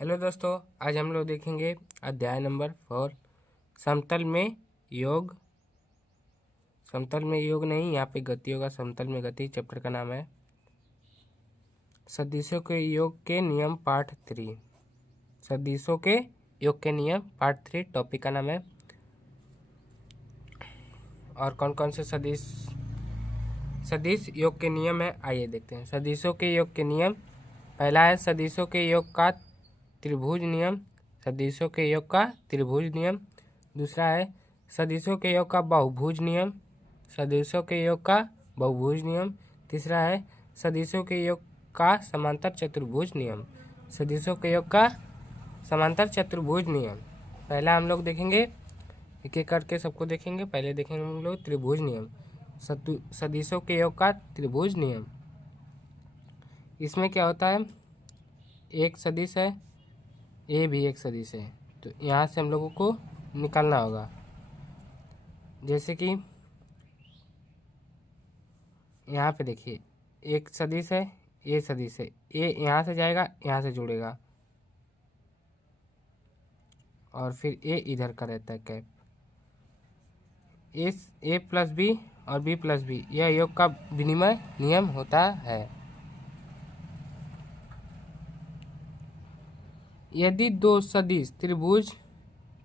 Hello दोस्तों, आज हम लोग देखेंगे अध्याय नंबर 4 समतल में योग। समतल में योग नहीं, यहाँ पे गति होगा। समतल में गति चैप्टर का नाम है सदिशों के योग के नियम पार्ट 3। सदिशों के योग के नियम पार्ट 3 टॉपिक का नाम है। और कौन कौन से सदिश योग के नियम है, आइए देखते हैं। सदिशों के योग के नियम, पहला है सदिशों के योग का त्रिभुज नियम। सदिशों के योग का त्रिभुज नियम। दूसरा है सदिशों के योग का बहुभुज नियम। सदिशों के योग का बहुभुज नियम। तीसरा है सदिशों के योग का समांतर चतुर्भुज नियम। सदिशों के योग का समांतर चतुर्भुज नियम पहला हम लोग देखेंगे, एक एक करके सबको देखेंगे। पहले देखेंगे हम लोग त्रिभुज नियम, सदिशों के योग का त्रिभुज नियम। इसमें क्या होता है, एक सदिश है, ए भी एक सदिश है, तो यहाँ से हम लोगों को निकालना होगा। जैसे कि यहाँ पे देखिए, एक सदिश है, ए सदिश है, ए यहाँ से जाएगा, यहाँ से जुड़ेगा, और फिर ए इधर का रहता है कैप। ए प्लस बी और बी प्लस बी, यह योग का विनिमय नियम होता है। यदि दो सदिश त्रिभुज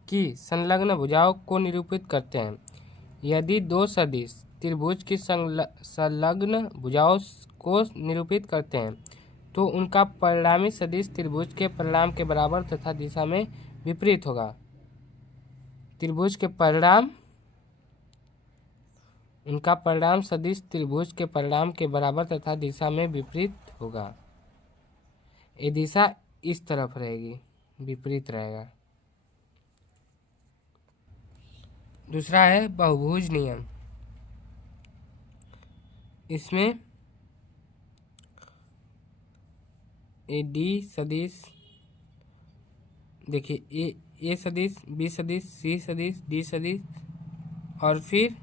की संलग्न भुजाओं को निरूपित करते हैं, यदि दो सदिश त्रिभुज की संलग्न भुजाओं को निरूपित करते हैं, तो उनका परिणामी सदिश त्रिभुज के परिणाम के बराबर तथा दिशा में विपरीत होगा। त्रिभुज के परिणाम, उनका परिणाम सदिश त्रिभुज के परिणाम के बराबर तथा दिशा में विपरीत होगा। ये दिशा इस तरफ रहेगी, विपरीत रहेगा। दूसरा है बहुभुज नियम। इसमें ए डी सदिश, देखिए ए सदिश, बी सदिश, सी सदिश, डी सदिश, और फिर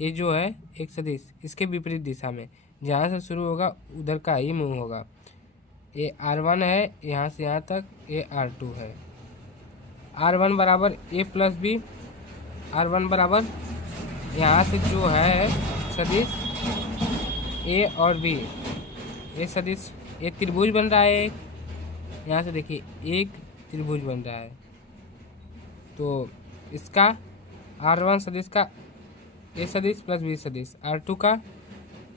ये जो है एक सदिश, इसके विपरीत दिशा में जहाँ से शुरू होगा उधर का ही मूव होगा। ये R1 है, यहाँ से यहाँ तक ये R2 है। R1 बराबर ए प्लस बी, R1 बराबर यहाँ से जो है सदिश ए और बी, ये सदिश, ये त्रिभुज बन रहा है। यहाँ से देखिए एक त्रिभुज बन रहा है, तो इसका R1 सदिश का ए सदिश प्लस बी सदिश, R2 का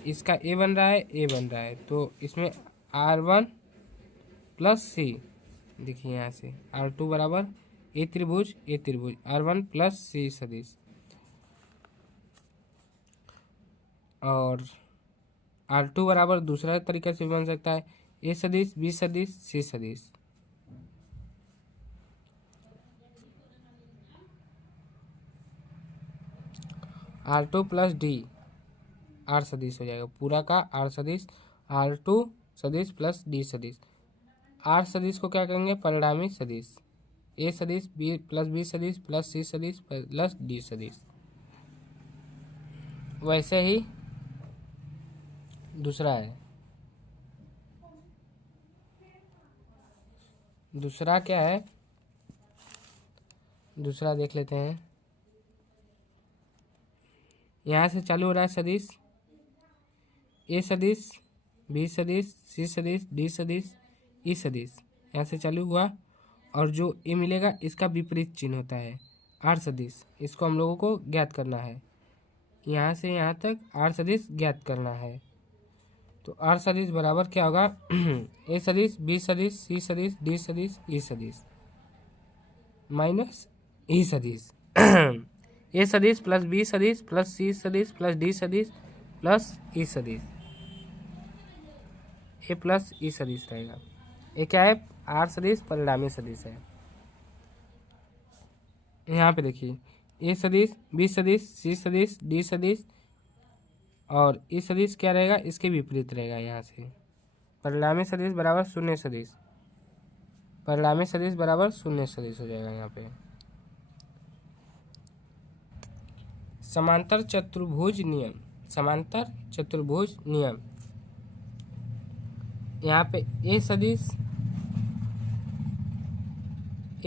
इसका ए बन रहा है, ए बन रहा है, तो इसमें R1 प्लस सी, देखिए यहाँ से R2 बराबर ए त्रिभुज R1 प्लस सी सदिश, और R2 बराबर दूसरा तरीका से बन सकता है ए सदिश, बी सदिश, सी सदिश। R2 प्लस डी, आर सदिश हो जाएगा पूरा का, आर सदिश, R2 सदिश प्लस डी सदिश। आर सदिश को क्या करेंगे, परिणामी सदिश, ए सदिश बी प्लस बी सदिश प्लस सी सदिश प्लस डी सदिश। वैसे ही दूसरा है, दूसरा क्या है, दूसरा देख लेते हैं। यहाँ से चालू हो रहा है सदिश, ए सदिश, बी सदिश, सी सदिश, डी सदिश, ई सदिश, यहाँ से चालू हुआ, और जो ए मिलेगा इसका विपरीत चिन्ह होता है आर सदिश। इसको हम लोगों को ज्ञात करना है, यहाँ से यहाँ तक आर सदिश ज्ञात करना है। तो आर सदिश बराबर क्या होगा, ए सदिश, बी सदिश, सी सदिश, डी सदिश, ई सदिश माइनस ई सदिश। ए सदिश प्लस बी सदिश प्लस सी सदिश प्लस डी सदिश प्लस ई सदिश, ए प्लस ई सदिश रहेगा। ये क्या है, आर सदिश परिणामी सदिश है। यहाँ पे देखिए ए सदिश, बी सदिश, सी सदिश, डी सदिश, और ई सदिश क्या रहेगा, इसके विपरीत रहेगा। यहाँ से परिणामी सदिश बराबर शून्य सदिश, परिणामी सदिश बराबर शून्य सदिश हो जाएगा। यहाँ पे समांतर चतुर्भुज नियम, समांतर चतुर्भुज नियम, यहाँ पे ए सदिश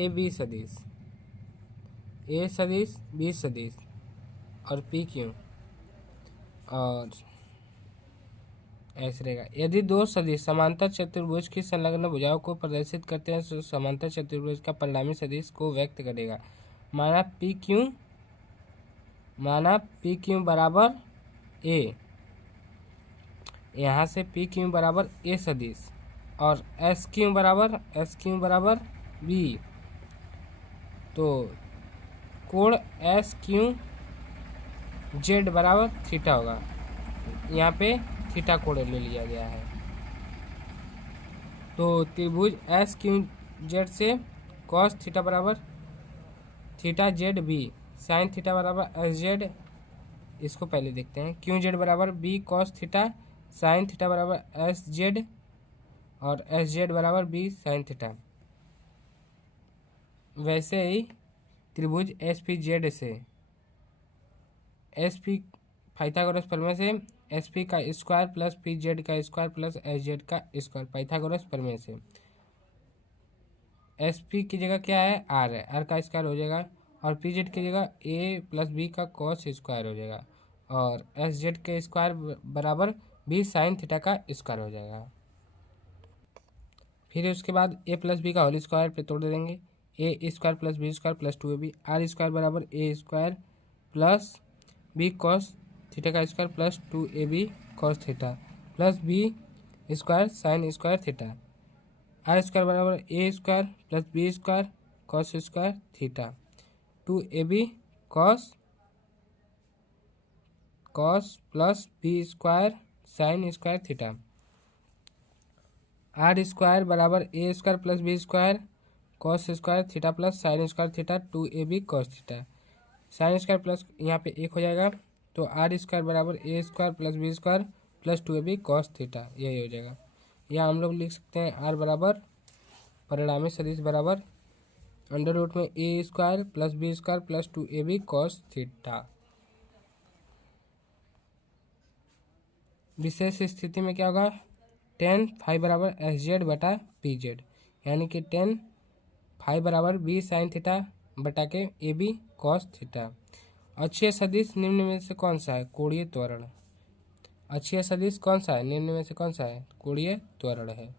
ए बी सदिश, ए सदिश बी सदिश और पी क्यू, और ऐसे रहेगा। यदि दो सदिश समांतर चतुर्भुज की संलग्न भुजाओं को प्रदर्शित करते हैं तो समांतर चतुर्भुज का परिणामी सदिश को व्यक्त करेगा। माना पी क्यू बराबर ए, यहाँ से पी क्यू बराबर ए सदिश और एस क्यू बराबर बी, तो कोण एस क्यू जेड बराबर थीटा होगा। यहाँ पे थीटा कोण ले लिया गया है। तो त्रिभुज एस क्यू जेड से कॉस थीटा बराबर theta Z B sine theta बराबर एस जेड, इसको पहले देखते हैं। क्यू जेड बराबर B cos theta sine theta बराबर एस जेड और एस जेड बराबर बी साइन थीटा। वैसे ही त्रिभुज एस पी जेड से एस पी पाइथागोरस प्रमेय से एस पी का स्क्वायर प्लस पी जेड का स्क्वायर प्लस एस जेड का स्क्वायर पाइथागोरस प्रमेय से एस पी की जगह क्या है आर है, आर का स्क्वायर हो जाएगा और पी जेड की जगह ए प्लस बी का कॉस स्क्वायर हो जाएगा और एस जेड के स्क्वायर बराबर बी साइन थीटा का स्क्वायर हो जाएगा। फिर उसके बाद ए प्लस बी का होल स्क्वायर पे तोड़ देंगे, a square plus b square plus 2ab, r square बराबर a square plus b cos theta का square plus 2ab cos theta plus b square sine square theta, r square बराबर a square plus b square cos square theta 2ab cos plus b square sine square theta, r square बराबर a square plus b square cos square theta plus sine square theta 2ab cos theta, sine square plus यहाँ पे एक हो जाएगा तो r square बराबर a square plus b square plus 2ab cos theta, यही हो जाएगा। या हम लोग लिख सकते हैं आर बराबर परिणामी सदिश बराबर अंडर रूट में a square plus b square plus 2ab cos theta. विशेष स्थिति में क्या होगा, tan फाई बराबर एस जेड बटा पी जेड, यानी कि tan फाई बराबर बी साइन थीटा बटा के ए बी कॉस थीटा। अक्षीय सदिश निम्न में से कौन सा है, कोणीय त्वरण। अक्षीय सदिश कौन सा है, निम्न में से कौन सा है, कोणीय त्वरण है।